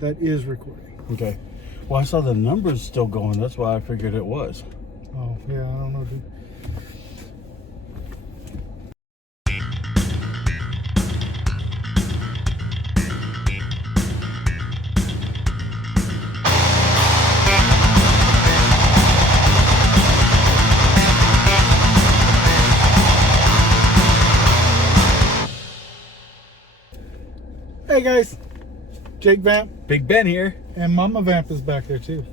that is recording. Okay. Well, I saw the numbers still going. That's why I figured it was. Oh, yeah, I don't know, dude. Hey guys, Jake Vamp Big Ben here. and Mama Vamp is back there too.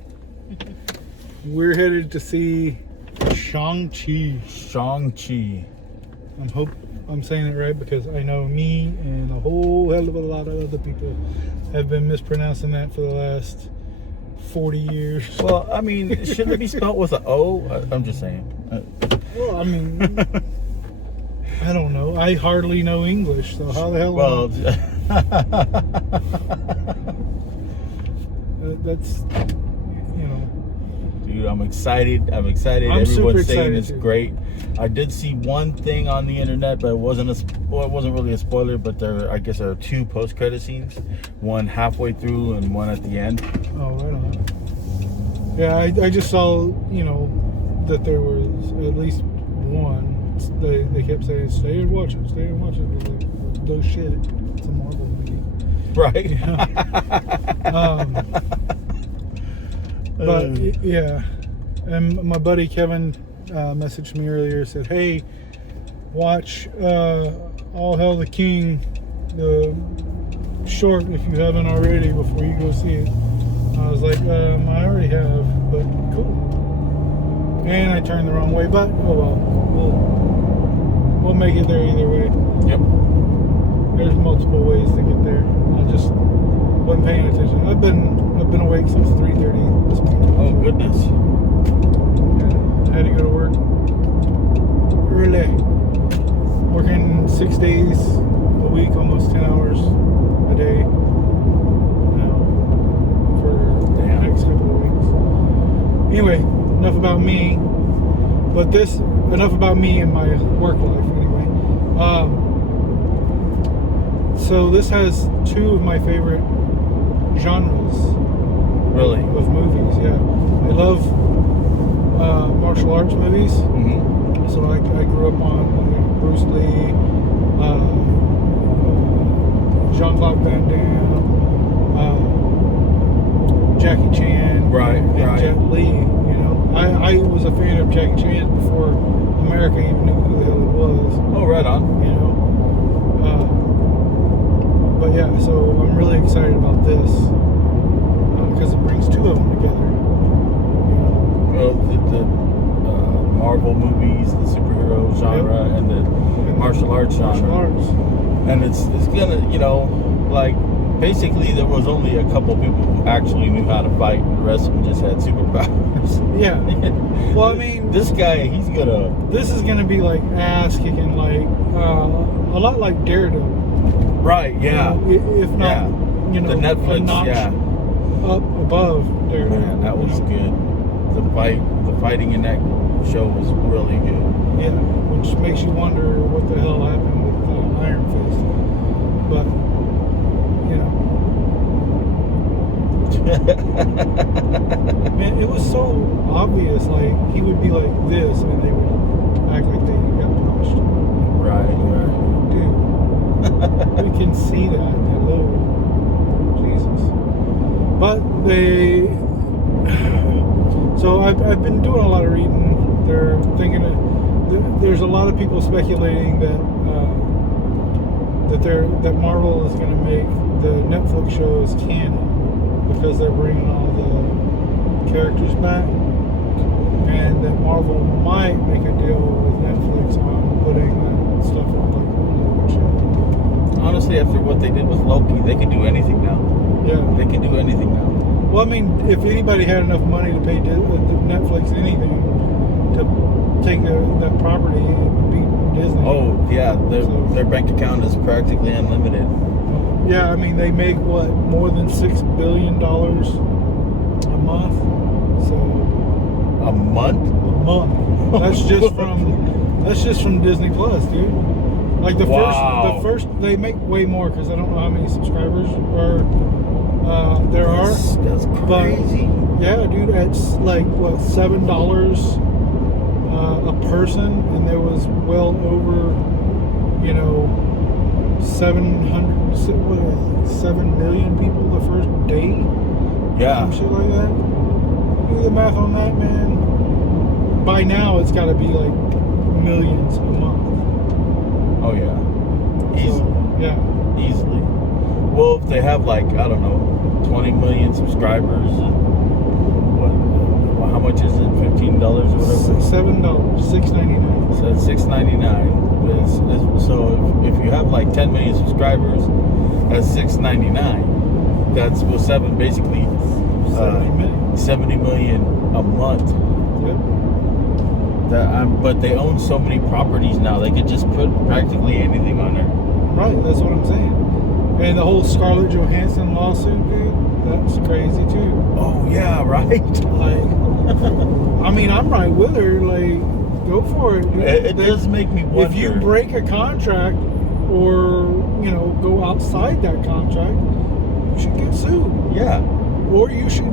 We're headed to see Shang-Chi. Shang-Chi. I hope I'm saying it right because I know me and a whole hell of a lot of other people have been mispronouncing that for the last 40 years. Well, I mean, shouldn't it be spelled with an O? I'm just saying. Well, I mean, I don't know. I hardly know English, so how the hell? Well, that's, you know. dude, I'm excited. I'm excited. I'm super Everyone's saying excited it's too. Great. I did see one thing on the internet, but it wasn't really a spoiler. But I guess there are two post-credit scenes, one halfway through and one at the end. Oh, right on. Yeah, I just saw, you know, that there was at least one. They kept saying, stay and watch it, stay and watch it. I was like, no shit, it's a Marvel movie. Right. Yeah. But yeah, and my buddy Kevin messaged me earlier, said, hey, watch All Hail the King, the short, if you haven't already, before you go see it. I was like, I already have, but cool. And I turned the wrong way, but oh well, we'll make it there either way. Yep. There's multiple ways to get there. I just wasn't paying attention. I've been awake since 3:30 this morning. Oh goodness. Yeah, had to go to work early. Working 6 days a week, almost 10 hours a day now for the next couple of weeks. Anyway, enough about me. But enough about me and my work life anyway. So this has two of my favorite genres. Really? Of movies, yeah. I love martial arts movies. Mm-hmm. So I grew up on Bruce Lee, Jean-Claude Van Damme, Jackie Chan, Right, and right. Jet Li. You know, I was a fan of Jackie Chan before America even knew who the hell he was. Oh, right on. You know, but yeah, so I'm really excited about this because it brings two of them together. You know? Well, the Marvel movies, the superhero genre, Yep. and the martial arts genre. Martial arts. And it's gonna, you know, like, basically there was only a couple people who actually knew how to fight, and the rest of them just had superpowers. Yeah. Well, I mean, this guy, he's gonna... this is gonna be like ass kicking, like a lot like Daredevil. Right, yeah. You know, if not, Yeah. you know, The Netflix, a notch yeah. up above Daredevil. Man, that was you know? good. The fighting in that show was really good. Yeah, which makes you wonder what the hell happened with Iron Fist. But, you know. Man, it was so obvious, like, he would be like this, and they would act like they got punched. Right. Dude, we can see that. Hello. Jesus. But so I've been doing a lot of reading. They're thinking there's a lot of people speculating that that Marvel is going to make the Netflix shows canon because they're bringing all the characters back, and that Marvel might make a deal with Netflix on putting that stuff on like Hulu and shit. Honestly, after what they did with Loki, they could do anything now. Yeah. They can do anything now. Well, I mean, if anybody had enough money to pay Netflix anything to take that property, it would be Disney. Oh, yeah. Their bank account is practically unlimited. Yeah, I mean, they make, what, more than $6 billion a month? So... A month? A month. That's just from Disney Plus, dude. Like the first they make way more because I don't know how many subscribers are. They're crazy. Yeah, dude, it's like what, $7 a person, and there was well over, 7 million people the first day. Yeah. Some shit like that. Do the math on that, man. By now, it's got to be like millions a month. Oh yeah. Easily. So, yeah. Easily. Well, if they have like, I don't know, 20 million subscribers, how much is it? $15 or whatever? $7, $6.99. So it's $6.99. So if you have like 10 million subscribers, that's $6.99. That's basically 70 million a month. Yep. But they own so many properties now, they could just put practically anything on there. Right, that's what I'm saying. And the whole Scarlett Johansson lawsuit, dude, that's crazy too. Oh yeah, right. Like, I mean, I'm right with her. Like, go for it, dude. It does make me wonder. If you break a contract or, go outside that contract, you should get sued. Yeah. Or you should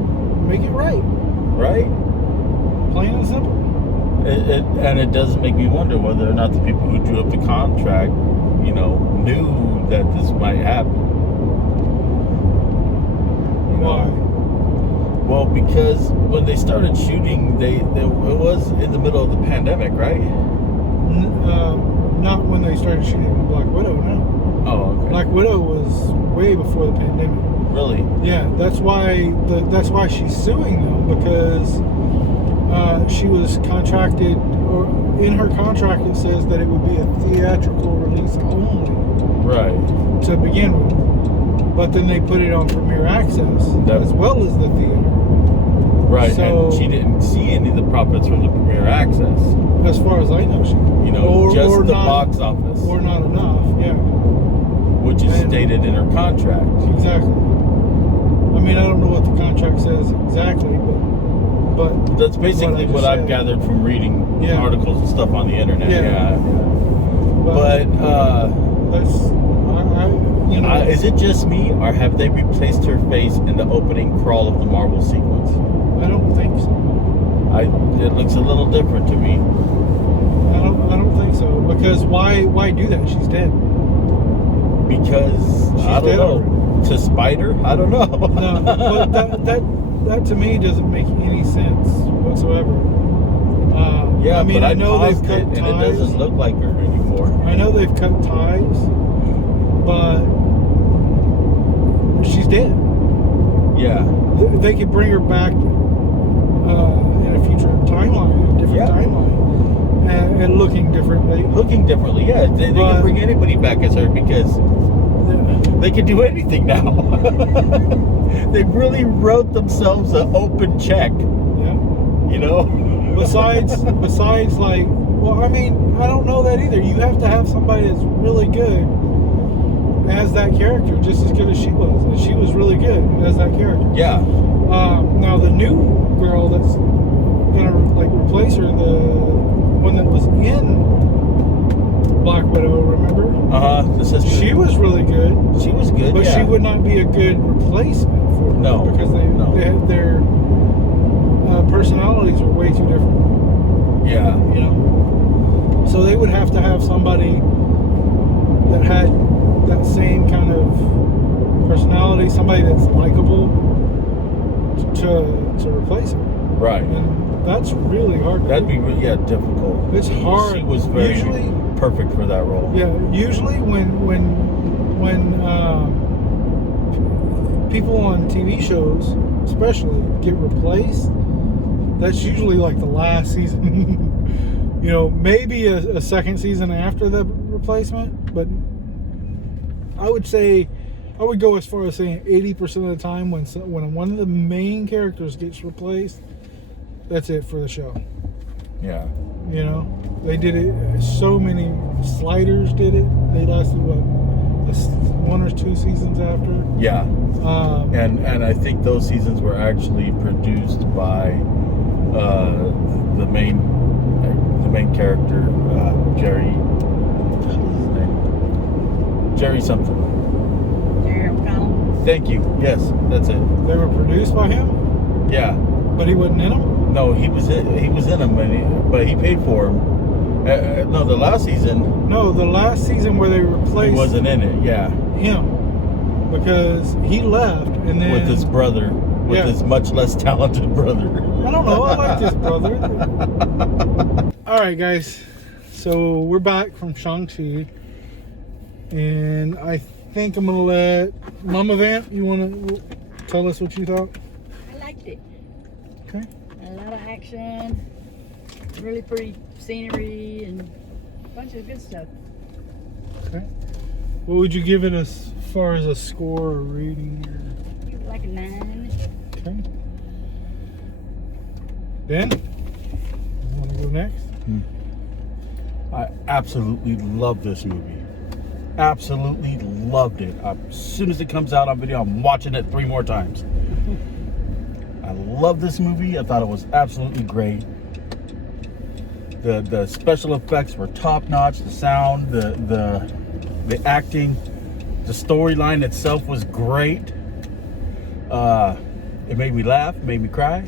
make it right. Right? Plain and simple. And it does make me wonder whether or not the people who drew up the contract, knew that this might happen. Why? Well, because when they started shooting, it was in the middle of the pandemic, right? Not when they started shooting Black Widow, no. Oh, okay. Black Widow was way before the pandemic. Really? Yeah, that's why she's suing them, because she was contracted, or in her contract it says that it would be a theatrical release only. Right. To begin with. But then they put it on Premier Access as well as the theater. Right, so, and she didn't see any of the profits from the Premier Access. As far as I know, she didn't. Just the box office. Or not enough, yeah. Which is stated in her contract. Exactly. I mean, I don't know what the contract says exactly, but that's basically what I've gathered from reading articles and stuff on the internet. Yeah. But that's is it just me, or have they replaced her face in the opening crawl of the Marvel sequence? I don't think so. It looks a little different to me. I don't think so, because why do that? She's dead. Because I don't know. Already. To spite her? I don't know. No, but that to me doesn't make any sense whatsoever. Yeah, I mean, but I know they've cut and ties. it doesn't look like her anymore. I know they've cut ties, but she's dead. Yeah. They could bring her back in a future timeline, a different timeline, and looking differently. Looking differently, yeah. They can bring anybody back as her, because they can do anything now. They really wrote themselves an open check. Yeah. Besides, like, well, I mean, I don't know that either. You have to have somebody that's really good as that character, just as good as she was. And she was really good as that character. Yeah. Now the new girl that's gonna replace her, the one that was in Black Widow, remember? The sister. She was really good. She was good, but she would not be a good replacement for her. No. Because they had their personalities were way too different. Yeah. So they would have to have somebody that had that same kind of personality, somebody that's likable to replace her. Right. And that's really hard to That'd do. be really difficult. It's hard. She was very perfect for that role. Yeah, usually when people on TV shows especially get replaced, that's usually like the last season. Maybe a second season after the replacement, but I would go as far as saying 80% of the time when one of the main characters gets replaced, that's it for the show. Yeah. They did it. So many Sliders did it. They lasted 1 or 2 seasons after. Yeah. And I think those seasons were actually produced by the main character, Jerry. What's his name? Jerry something. Darko. Thank you. Yes, that's it. They were produced by him? Yeah. But he wasn't in them? No, he was in them, but he paid for them. No, the last season. No, the last season where they replaced. He wasn't in it. Yeah. Him, because he left, and then with his brother, his much less talented brother. I don't know. I like his brother. All right, guys. So we're back from Shang-Chi, and I think I'm gonna let Mama Vamp. You wanna tell us what you thought? I liked it. Okay. A lot of action, really pretty scenery, and a bunch of good stuff. Okay. What would you give it as far as a score or rating? Give it like a 9. Okay. Ben, you want to go next? I absolutely love this movie. Absolutely loved it. As soon as it comes out on video, I'm watching it 3 more times. I love this movie. I thought it was absolutely great. The special effects were top notch. The sound, the acting, the storyline itself was great. It made me laugh, made me cry.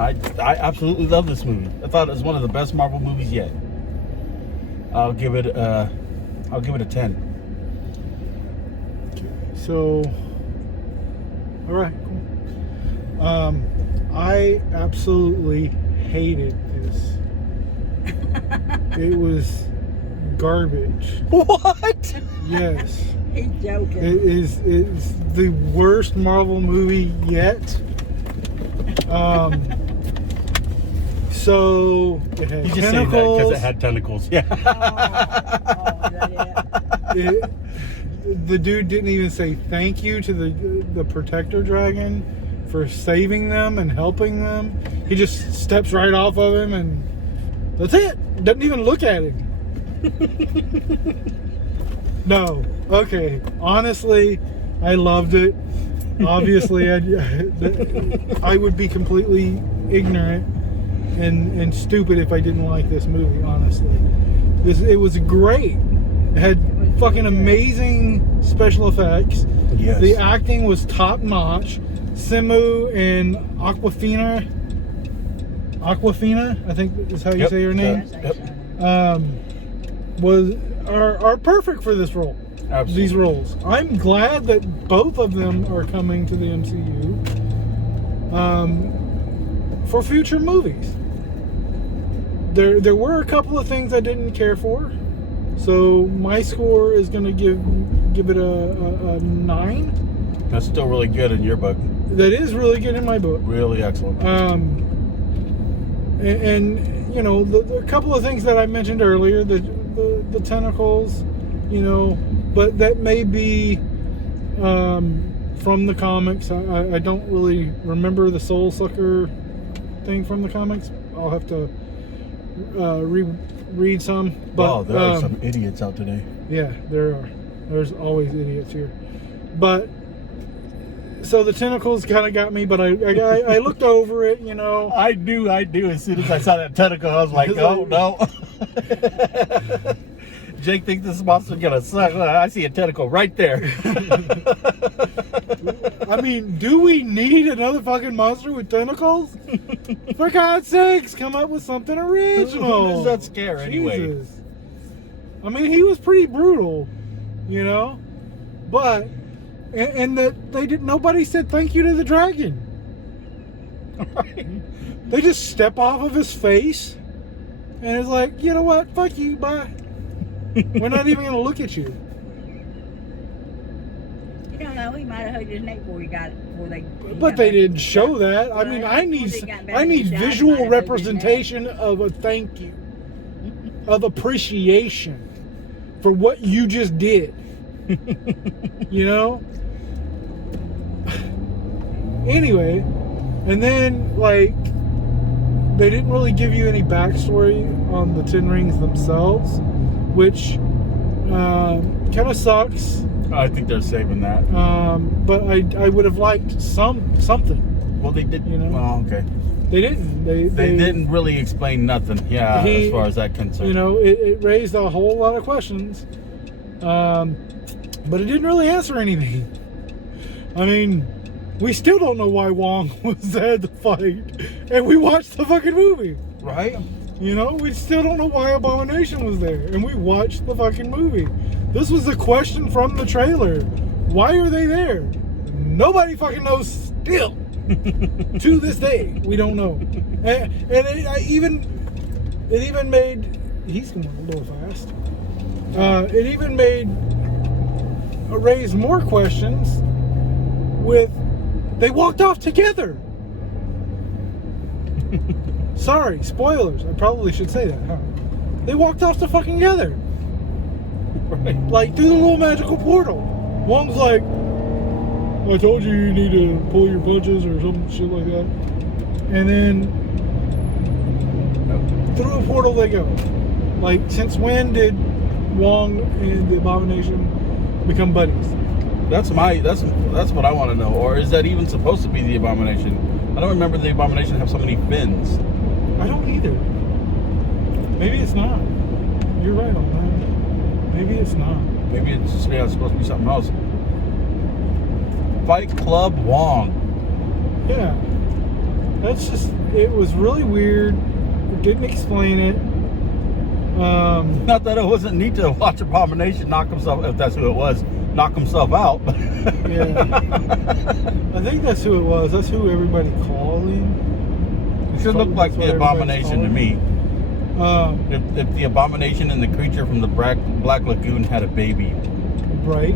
I absolutely love this movie. I thought it was one of the best Marvel movies yet. I'll give it a 10. So, all right, cool. I absolutely hated this. It was garbage. What? Yes. He's joking. It's the worst Marvel movie yet. So it had You just say that because tentacles. it had tentacles. Yeah. The dude didn't even say thank you to the protector dragon for saving them and helping them. He just steps right off of him and that's it. Doesn't even look at him. No. Okay. Honestly, I loved it. Obviously, I would be completely ignorant and stupid if I didn't like this movie. Honestly, it was great. It had fucking amazing special effects. Yes. The acting was top notch. Simu and Aquafina, I think is how you say her name. Are perfect for this role. Absolutely. These roles. I'm glad that both of them are coming to the MCU for future movies. There were a couple of things I didn't care for, so my score is going to give it a 9. That's still really good in your book. That is really good in my book. Really excellent. And you know, the couple of things that I mentioned earlier, the tentacles, you know, but that may be from the comics. I don't really remember the soul sucker thing from the comics. I'll have to read some. But there are some idiots out today. Yeah, there are. There's always idiots here. But so the tentacles kind of got me, but I looked over it, you know. I knew. As soon as I saw that tentacle, I was like, oh no. Jake thinks this monster's gonna suck. I see a tentacle right there. I mean, do we need another fucking monster with tentacles? For God's sakes, come up with something original. Who does that scare anyway? Jesus. I mean, he was pretty brutal, you know, but and that they didn't. Nobody said thank you to the dragon. Right. They just step off of his face, and it's like, you know what? Fuck you, bye. We're not even gonna look at you. You don't know. He might have hugged his neck before he got it. But they didn't show that. I mean, I need visual representation of a thank you, of appreciation for what you just did. You know? Anyway, and then, like, they didn't really give you any backstory on the Ten Rings themselves, which kind of sucks. I think they're saving that. But I would have liked something. Well, they did. You know? Well, okay. They didn't. They didn't really explain nothing. Yeah, as far as that concerned. You know, it raised a whole lot of questions, but it didn't really answer anything. I mean, We still don't know why Wong was there to fight, and we watched the fucking movie. Right? You know, we still don't know why Abomination was there, and we watched the fucking movie. This was the question from the trailer. Why are they there? Nobody fucking knows still. To this day, we don't know. And it even made, he's going a little fast. It even raised more questions with, they walked off together. Sorry, spoilers. I probably should say that, huh? They walked off the fucking together. Right. Like, through the little magical portal. Wong's like, I told you need to pull your punches or some shit like that. And then, through a portal they go. Like, since when did Wong and the Abomination become buddies? That's what I want to know. Or is that even supposed to be the Abomination? I don't remember the Abomination have so many fins. I don't either. Maybe it's not. You're right on that. Maybe it's not. Maybe it's supposed to be something else. Fight Club Wong. Yeah. That's just, it was really weird. It didn't explain it. Not that it wasn't neat to watch Abomination knock himself, if that's who it was, knock himself out. Yeah. I think that's who it was. That's who everybody called him. It should look like the Abomination to me. If the Abomination and the creature from the Black Lagoon had a baby. Right.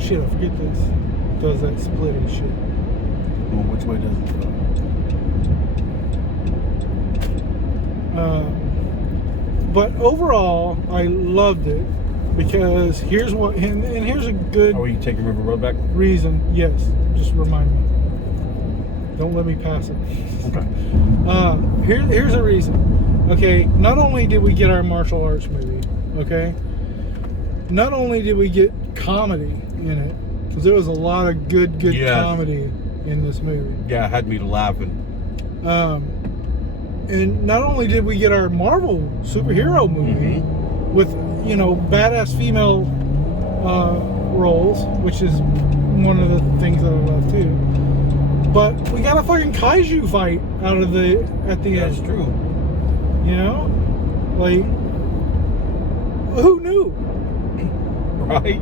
Shit, I forget this. Does that splitting shit. Well, which way does it go? But overall, I loved it because here's what, and here's a good. Are we taking River Road back? Reason. Yes, just remind me. Don't let me pass it. Okay. Here's a reason. Okay, not only did we get our martial arts movie, okay, not only did we get comedy in it, because there was a lot of good comedy in this movie. Yeah, it had me laughing. And not only did we get our Marvel superhero movie with, you know, badass female roles, which is one of the things that I love too, but we got a fucking kaiju fight at the end. That's true. You know? Like, who knew? Right?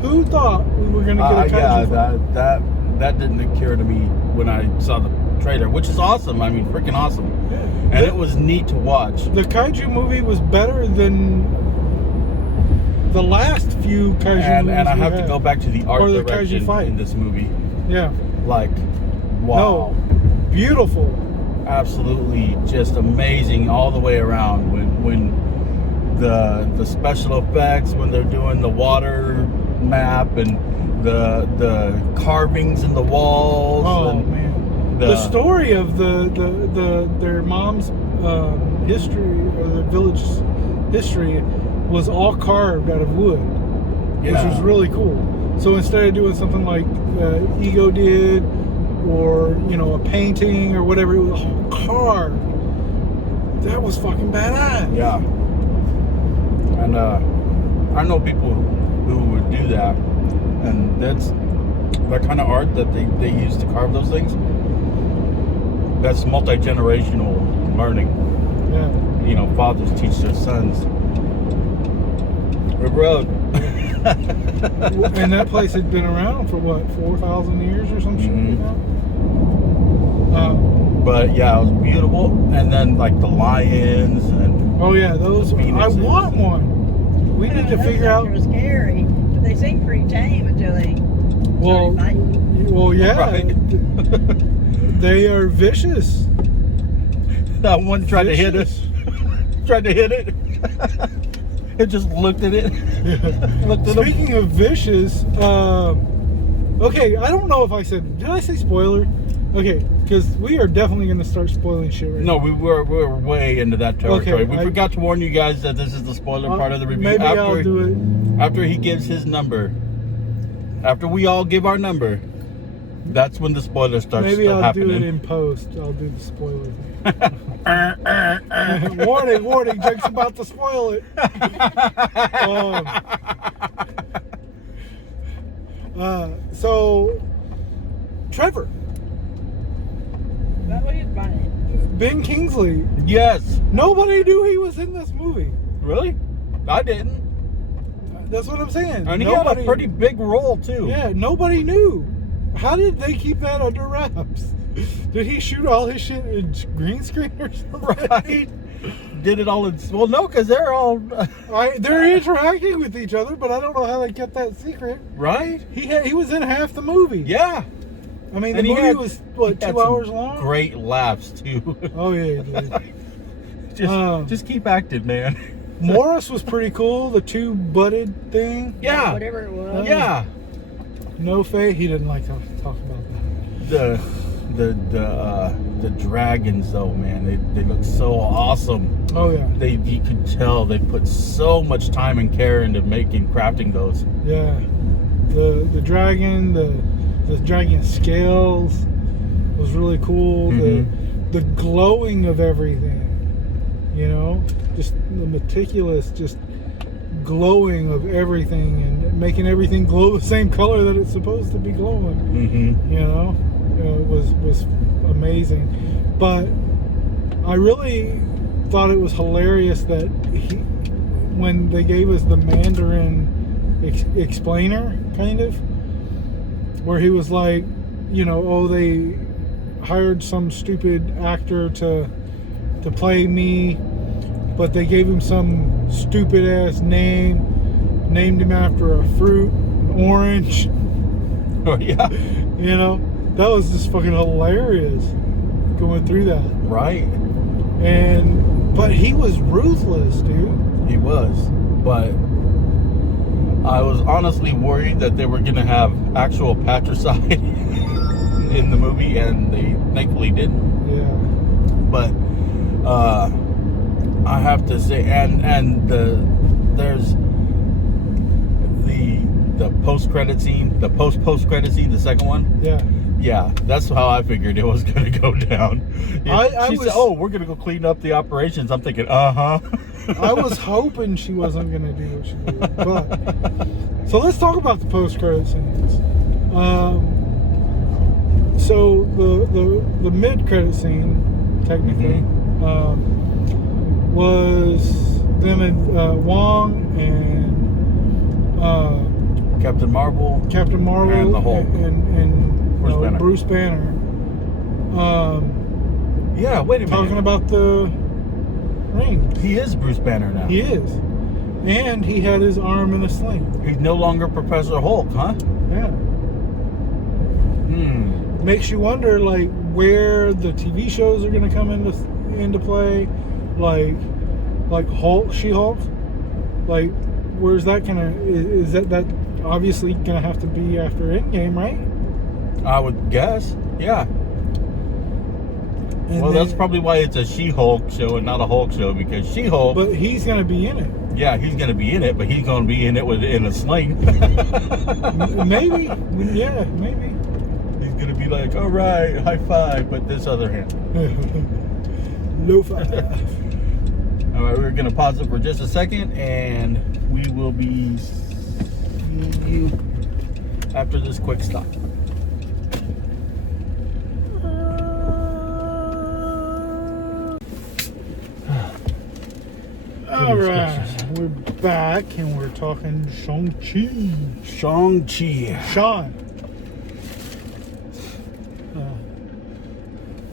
Who thought we were going to get a kaiju fight? That didn't occur to me when I saw the trailer, which is awesome. I mean, freaking awesome. Yeah. And it was neat to watch. The kaiju movie was better than the last few kaiju movies. And I have to go back to the art direction in this movie. Yeah. Like, wow. No, beautiful. Absolutely just amazing all the way around. When the special effects, when they're doing the water map and the carvings in the walls. Oh, and man. The story of their mom's history, or their village's history, was all carved out of wood, which was really cool. So instead of doing something like Ego did, or, you know, a painting or whatever, it was all carved. That was fucking badass. Yeah. And I know people who would do that, and that's that kind of art that they use to carve those things. That's multi-generational learning. Yeah. You know, fathers teach their sons. River Road. And that place had been around for what, 4,000 years or some shit like that? But yeah, it was beautiful. And then like the lions and oh yeah, those. I want one. We need to figure out. They're scary, but they seem pretty tame until they start fighting. Well, yeah. Right. They are vicious. That one tried to hit it. Tried to hit it. It just looked at it. Speaking of vicious, okay, I don't know if I said. Did I say spoiler? Okay, because we are definitely going to start spoiling shit right now. No, we're way into that territory. Okay, we forgot to warn you guys that this is the spoiler part of the review. Maybe I'll do it. After he gives his number, after we all give our number, that's when the spoiler starts happening. Maybe I'll do it in post. I'll do the spoiler thing. Warning, Jake's about to spoil it. So, Trevor, That was funny. Ben Kingsley. Yes. Nobody knew he was in this movie. Really? I didn't. That's what I'm saying. And he had a pretty big role too. Yeah, nobody knew. How did they keep that under wraps? Did he shoot all his shit in green screen or something? Right. Did it all in... Well, no, because they're all... They're interacting with each other, but I don't know how they kept that secret. Right? He was in half the movie. Yeah. I mean, the And he movie had- was, what, he had 2 some hours long? Great laughs, too. Oh, yeah, he did. Just keep acting, man. Morris was pretty cool, the two butted thing. Yeah. Whatever it was. Yeah. No Faye, he didn't like to talk about that. The dragons, though, man, they look so awesome. Oh, yeah. You could tell they put so much time and care into crafting those. Yeah. The dragon, the dragon scales was really cool. Mhm. The glowing of everything, you know, just the meticulous, just glowing of everything and making everything glow the same color that it's supposed to be glowing. Mm-hmm. You know, was amazing. But I really thought it was hilarious that when they gave us the Mandarin explainer, kind of, where he was like, you know, oh, they hired some stupid actor to play me, but they gave him some stupid ass name, named him after a fruit, an orange. Oh, yeah. You know, that was just fucking hilarious going through that. Right. But he was ruthless, dude. He was. But I was honestly worried that they were going to have actual patricide in the movie, and they thankfully didn't. Yeah. But I have to say, and there's the post-credit scene, the post-credit scene, the second one. Yeah. Yeah, that's how I figured it was going to go down. She said, "Oh, we're going to go clean up the operations." I'm thinking, I was hoping she wasn't going to do what she did. But so let's talk about the post-credit scenes. So the mid-credit scene, technically, was them and Wong and Captain Marvel, and the Hulk, and Bruce Banner. Yeah, wait a minute. Talking about the ring. He is Bruce Banner now. He is. And he had his arm in a sling. He's no longer Professor Hulk, huh? Yeah. Makes you wonder, like, where the TV shows are going to come into play. Like Hulk, She-Hulk. Like, where's that going to... Is that obviously going to have to be after Endgame, right? I would guess. Yeah. And well, that's probably why it's a She-Hulk show and not a Hulk show, because She-Hulk... But he's going to be in it. Yeah, he's going to be in it, but he's going to be in it in a sling. Maybe. Yeah, maybe. He's going to be like, all right, high five, but this other hand. Low five. All right, we're going to pause it for just a second, and we will be seeing you after this quick stop. Alright, we're back and we're talking Shang-Chi. Shang-Chi. Sean.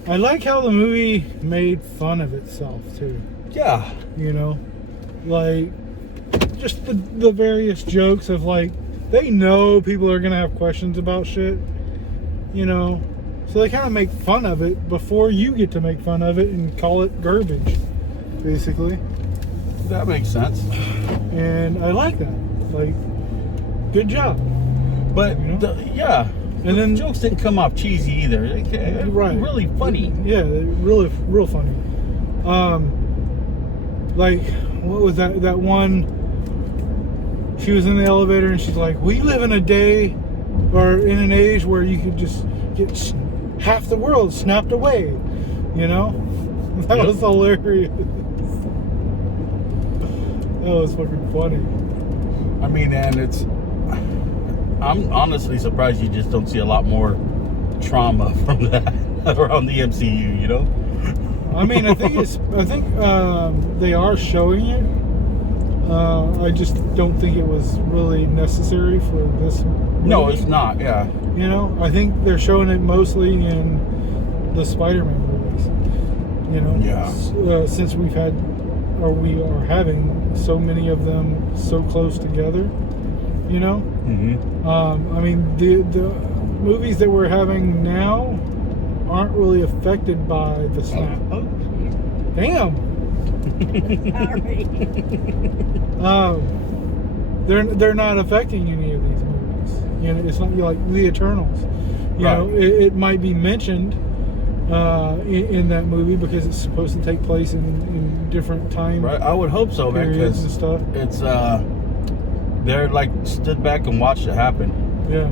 I like how the movie made fun of itself too. Yeah. You know? Like, just the various jokes of, like, they know people are gonna have questions about shit. You know? So they kind of make fun of it before you get to make fun of it and call it garbage, basically. That makes sense. And I like that. Like, good job. But, you know? yeah. And then jokes didn't come off cheesy either. Right. Really funny. Yeah, real funny. Like, what was that one? She was in the elevator and she's like, "We live in a day, or in an age where you could just get half the world snapped away." You know, that was hilarious. That was fucking funny. I mean, and I'm honestly surprised you just don't see a lot more trauma from that around the MCU, you know? I mean, I think they are showing it. I just don't think it was really necessary for this movie. No, it's not, yeah. You know, I think they're showing it mostly in the Spider-Man movies. You know? Yeah. Since we are having so many of them so close together, you know? Mm-hmm. I mean, the movies that we're having now aren't really affected by the snap. Oh, Damn. sorry. They're not affecting any of these movies. You know, it's not like the Eternals. You know, it might be mentioned in that movie because it's supposed to take place in different time. Right, I would hope so, man, periods and because stuff. it's they're like stood back and watched it happen. Yeah,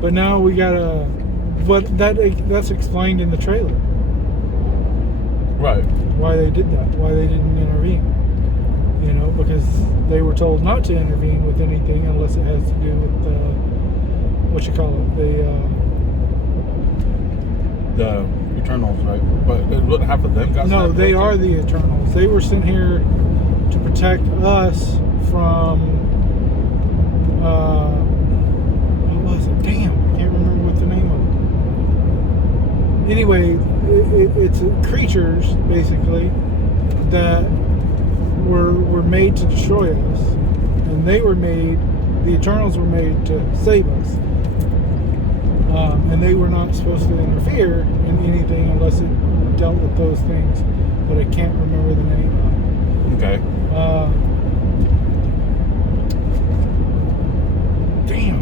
but now we gotta. But that's explained in the trailer. Right. Why they did that? Why they didn't intervene? You know, because they were told not to intervene with anything unless it has to do with what you call it, the Eternals, right? But what half of them got No, snapped they up, are too? the Eternals. They were sent here to protect us from. What was it? Damn, I can't remember what the name of it. Anyway, it's creatures basically that were made to destroy us, and they were made. The Eternals were made to save us, and they were not supposed to interfere in anything unless it dealt with those things. But I can't remember the name of it. Okay. Damn.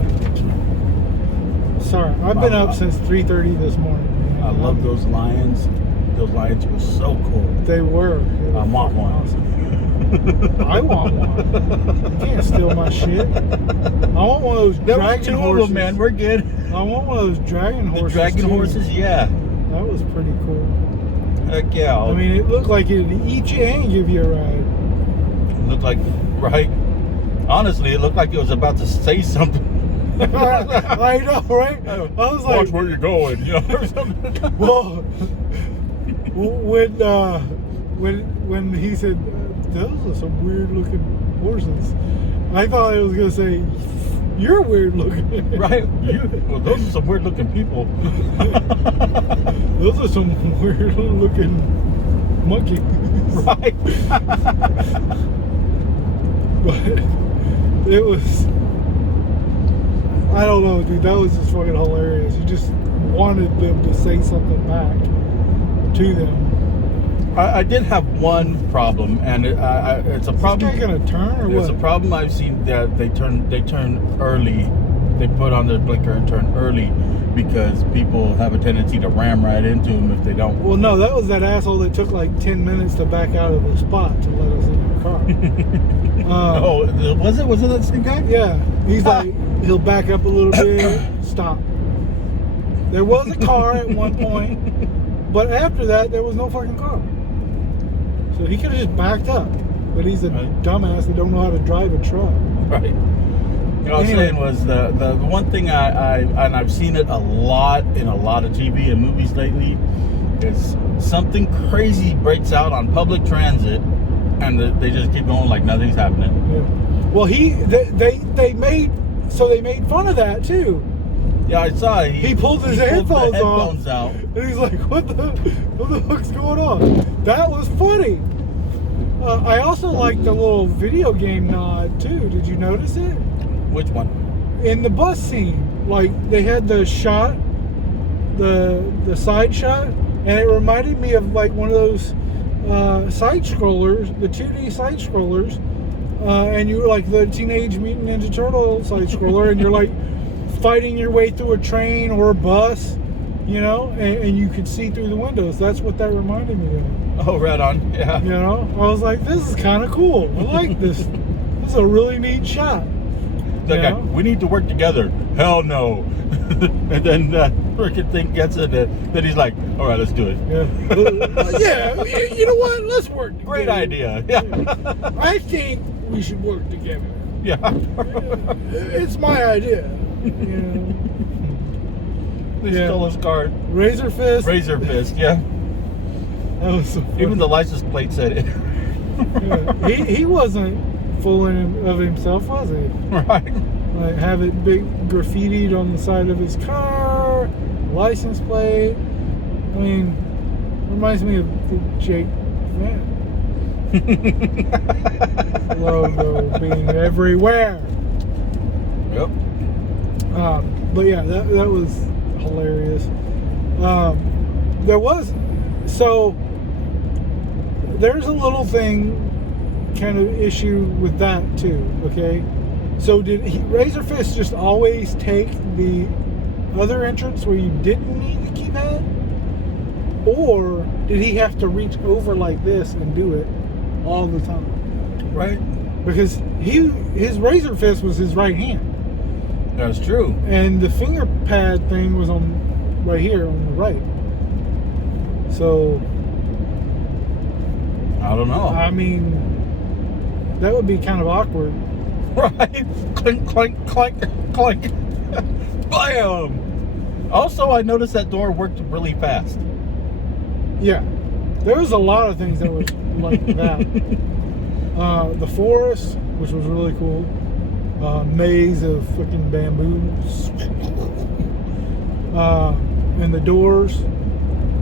Sorry, I've been up since 3:30 this morning. Man. I love those lions. Those lions were so cool. They were. I want one. Awesome. I want one. You can't steal my shit. I want one of those There was dragon two horses. of them, man. We're good. I want one of those dragon The horses. dragon too. horses, yeah. That was pretty cool. Heck yeah. I mean, it looked like it'd eat you and give you a ride. It looked like, right? Honestly, it looked like it was about to say something. I know, right? I was like, watch where you're going, you know, or something. well, when he said those are some weird looking horses, I thought it was gonna say you're weird looking. Right? Well, those are some weird looking people. Those are some weird looking monkeys. Right? But it was, I don't know, dude. That was just fucking hilarious. You just wanted them to say something back to them. I did have one problem, and it's a problem. Is this guy gonna turn or what? It's a problem I've seen that they turn early. They put on their blinker and turn early because people have a tendency to ram right into them if they don't. Well, no, that was that asshole that took like 10 minutes to back out of the spot to let us in the car. Oh, was it that same guy? Yeah, he's like, he'll back up a little bit, stop. There was a car at one point, but after that, there was no fucking car. So he could have just backed up, but he's a dumbass that don't know how to drive a truck. Right. You know what I'm saying was the one thing and I've seen it a lot in a lot of TV and movies lately is something crazy breaks out on public transit and they just keep going like nothing's happening. Yeah. Well, they made fun of that too. Yeah, I saw it. He pulled his headphones off. out. And he's like, what the fuck's going on? That was funny. I also like the little video game nod too. Did you notice it? Which one? In the bus scene, like they had the shot, the side shot, and it reminded me of like one of those side scrollers, the 2D side scrollers, and you were like the Teenage Mutant Ninja Turtle side scroller, and you're like fighting your way through a train or a bus, you know, and you could see through the windows. That's what that reminded me of. Oh, right on. Yeah. You know, I was like, this is kind of cool. I like this. This is a really neat shot. Like, we need to work together. Hell no. And then freaking thing gets it. Then he's like, all right, let's do it. Yeah. Yeah. You know what? Let's work together. Great idea. Yeah. I think we should work together. Yeah. It's my idea. You know? They Yeah. stole his card. Razor Fist. Razor Fist, yeah. That was so funny. Even the license plate said it. Yeah. He wasn't full of himself, was he? Right. Like, have it big graffitied on the side of his car, license plate. I mean, reminds me of the Jake Vamp logo being everywhere. Yep. But yeah, that was hilarious. There's a little thing kind of issue with that too, okay? So did Razor Fist just always take the other entrance where you didn't need the keypad? Or did he have to reach over like this and do it all the time? Right. Because his Razor Fist was his right hand. That's true. And the finger pad thing was on right here on the right. So I don't know. I mean, that would be kind of awkward. Right. Clink, clink, clink, clink. Bam! Also, I noticed that door worked really fast. Yeah. There was a lot of things that was like that. The forest, which was really cool. Maze of fucking bamboos. And the doors.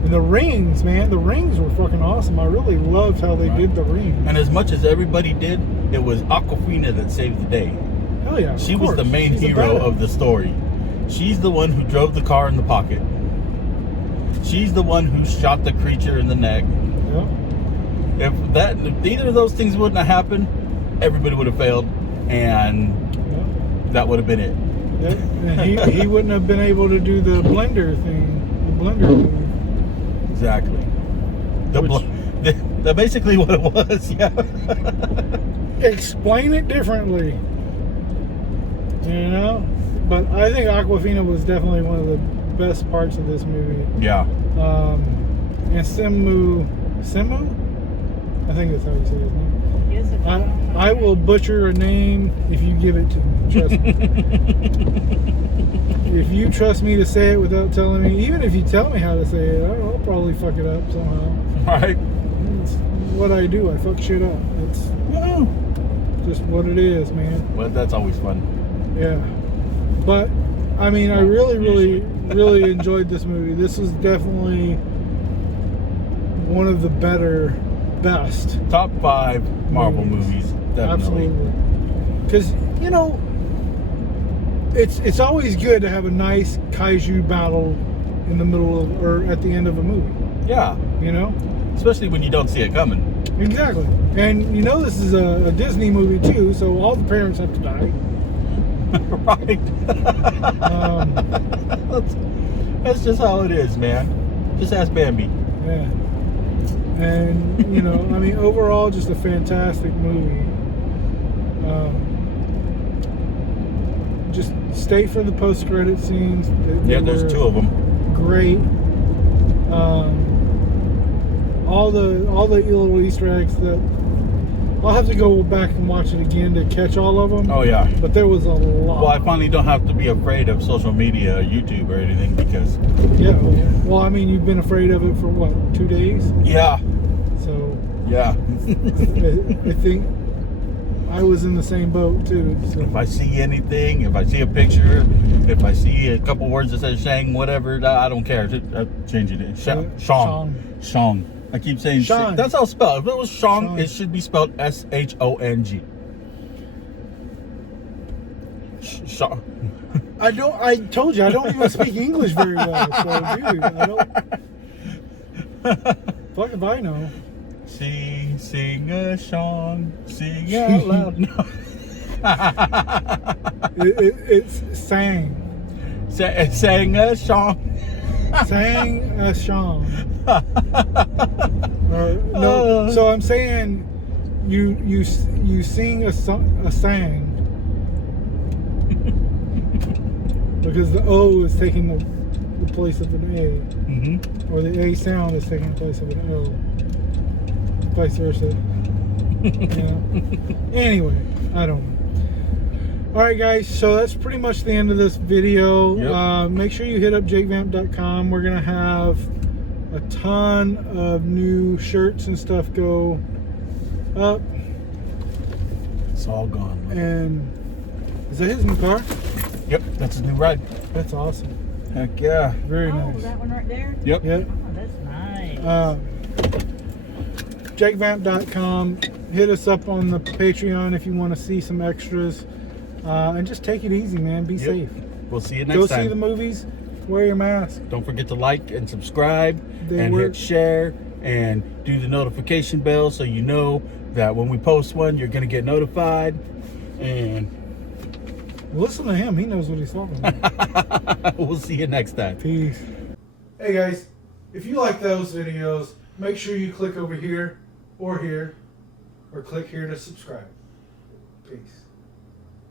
And the rings, man. The rings were fucking awesome. I really loved how they did the rings. And as much as everybody did, it was Aquafina that saved the day. Hell yeah. She was the main hero of the story. She's the one who drove the car in the pocket. She's the one who shot the creature in the neck. Yeah. If either of those things wouldn't have happened, everybody would have failed, and that would have been it. Yeah. And he wouldn't have been able to do the blender thing. The blender move. Exactly. That's basically what it was, yeah. Explain it differently. You know? But I think Aquafina was definitely one of the best parts of this movie. Yeah. And Simu? I think that's how you say his name. I will butcher a name if you give it to me. Trust me. If you trust me to say it without telling me, even if you tell me how to say it, I'll probably fuck it up somehow. Right. It's what I do. I fuck shit up. It's just what it is, man. But that's always fun. Yeah. But, I mean, I really enjoyed this movie. This was definitely one of the best. Top 5 Marvel movies. Definitely. Absolutely. Because, you know, it's always good to have a nice kaiju battle in the middle of, or at the end of a movie. Yeah. You know? Especially when you don't see it coming. Exactly. And you know this is a Disney movie too, so all the parents have to die. Right. That's just how it is, man. Just ask Bambi. Yeah. And, you know, I mean, overall, just a fantastic movie. Just stay for the post-credit scenes. Yeah, there's 2 of them. Great. All the little Easter eggs that I'll have to go back and watch it again to catch all of them. Oh yeah. But there was a lot. Well, I finally don't have to be afraid of social media, YouTube, or anything because. Yeah. Well, I mean, you've been afraid of it for what, 2 days? Yeah. So. Yeah. I think I was in the same boat too. So. If I see anything, if I see a picture, if I see a couple words that says Shang, whatever, I don't care. I'm changing it. Shang. I keep saying Shang. That's how it's spelled. If it was Shang, it should be spelled S-H-O-N-G. Shang. I told you I don't even speak English very well. So, dude, I don't. Fuck if I know. Sing a Shang, sing out loud. No. It's sang. Sang a Shang. Sang a Shang. No, so I'm saying you sing a sang because the O is taking the place of an A, or the A sound is taking the place of an O, vice versa. Yeah. Anyway, I don't know. All right, guys. So that's pretty much the end of this video. Yep. Make sure you hit up jakevamp.com. We're gonna have a ton of new shirts and stuff go up. It's all gone. And is that his new car? Yep, that's a new ride. That's awesome. Heck yeah. Very Oh, nice. that one right there? Yep. Yep. Oh, that's nice. jakevamp.com. Hit us up on the Patreon if you want to see some extras. And just take it easy, man. Be safe. We'll see you next Go time. see the movies. Wear your mask. Don't forget to like and subscribe They and work. hit share and do the notification bell so you know that when we post one, you're going to get notified. And Listen to him. He knows what he's talking about. we'll see you next time. Peace. Hey, guys. If you like those videos, make sure you click over here or click here to subscribe. Peace.